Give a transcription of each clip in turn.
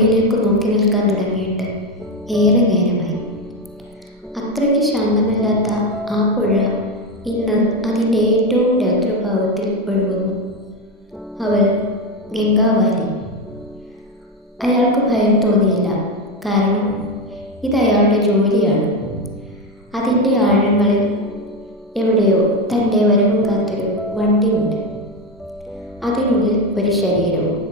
ഒഴുകാൻ തുടങ്ങിയിട്ട് ഏറെ നേരമായി. അത്രയ്ക്ക് ശാന്തമല്ലാത്ത ആ പുഴ ഇന്ന് അതിന്റെ ഏറ്റവും രാത്രിഭാവത്തിൽ ഒഴുകുന്നു. അവൾ ഗംഗാവാലി. അയാൾക്ക് ഭയം തോന്നിയില്ല. കാരണം ഇത് അയാളുടെ ജോലിയാണ്. അതിന്റെ ആഴങ്ങളിൽ എവിടെയോ തന്റെ വരവും കാത്തൊരു വണ്ടിയുണ്ട്. അതിനുള്ളിൽ ഒരു ശരീരവും.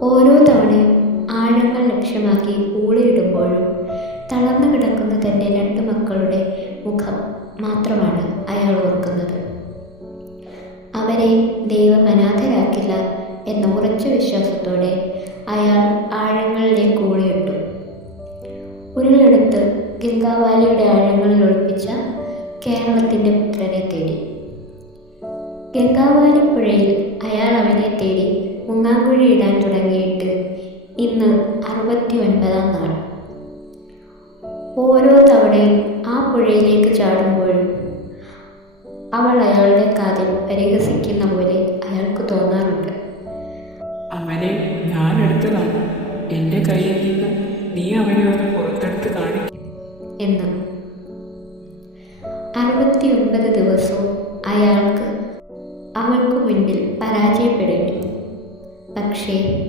ഓരോ തവണയും ആഴങ്ങൾ ലക്ഷ്യമാക്കി ഊളിയിടുമ്പോഴും തളർന്നു കിടക്കുന്ന തന്റെ രണ്ട് മക്കളുടെ മുഖം മാത്രമാണ് അയാൾ ഓർക്കുന്നത്. അവരെ ദൈവം അനാഥരാക്കില്ല എന്ന ഉറച്ച വിശ്വാസത്തോടെ അയാൾ ആഴങ്ങളിലേക്ക് ഊളിയിട്ടു ഉരുളെടുത്ത് ഗംഗാവാലിയുടെ ആഴങ്ങളിൽ ഒളിപ്പിച്ച കേരളത്തിന്റെ പുത്രനെ തേടി. ഗംഗാവാലി പുഴയിൽ അയാൾ അവനെ തേടി മുങ്ങാങ്കുഴി ഇടാൻ തുടങ്ങിയിട്ട് ഇന്ന് അറുപത്തി ഒൻപതാം നാൾ. ഓരോ തവണയും ആ പുഴയിലേക്ക് ചാടുമ്പോഴും അവൾ അയാളുടെ കാതിൽ പരിഹസിക്കുന്ന പോലെ അയാൾക്ക് തോന്നാറുണ്ട്. അവനെ ഞാൻ എടുത്തതാണ്. എന്റെ കയ്യിൽ നിന്ന് നീ അവനെ ഒന്ന് പുറത്തെടുത്ത് കാണിക്കും. എന്ന്. അറുപത്തി ഒൻപത് ദിവസവും അയാൾക്ക് അവൾക്ക് മുന്നിൽ പരാജയപ്പെടേണ്ടി. പക്ഷേ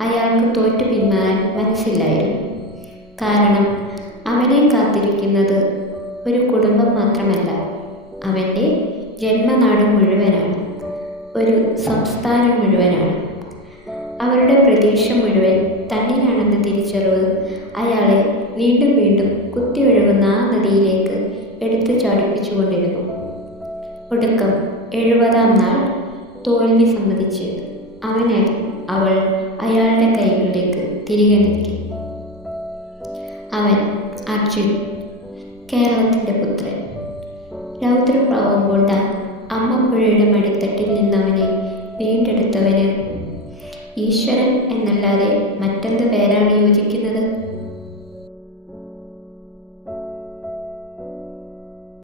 അയാൾക്ക് തോറ്റു പിന്മാറാൻ മനസ്സില്ലായിരുന്നു കാരണം അവനെ കാത്തിരിക്കുന്നത് ഒരു കുടുംബം മാത്രമല്ല. അവന്റെ ജന്മനാട് മുഴുവനാണ്. ഒരു സംസ്ഥാനം മുഴുവനാണ്. അവരുടെ പ്രതീക്ഷ മുഴുവൻ തന്നിലാണെന്ന തിരിച്ചറിവ് അയാളെ വീണ്ടും വീണ്ടും കുത്തിയൊഴുകുന്ന ആ നദിയിലേക്ക് എടുത്തു ചാടിപ്പിച്ചുകൊണ്ടിരുന്നു. ഒടുക്കം എഴുപതാം നാൾ തോൽവി സമ്മതിച്ച് അവനെ അവൾ അയാളുടെ കൈകളിലേക്ക് തിരികെ നൽകി അവൻ അർജുൻ കേരളത്തിന്റെ പുത്രൻ. രൗദ്രഭാവം കൊണ്ട അമ്മപ്പുഴയുടെ മടിത്തട്ടിൽ നിന്നവനെ വീണ്ടെടുത്തവന് ഈശ്വരൻ എന്നല്ലാതെ മറ്റെന്ത് പേരാണ് യോജിക്കുന്നത്?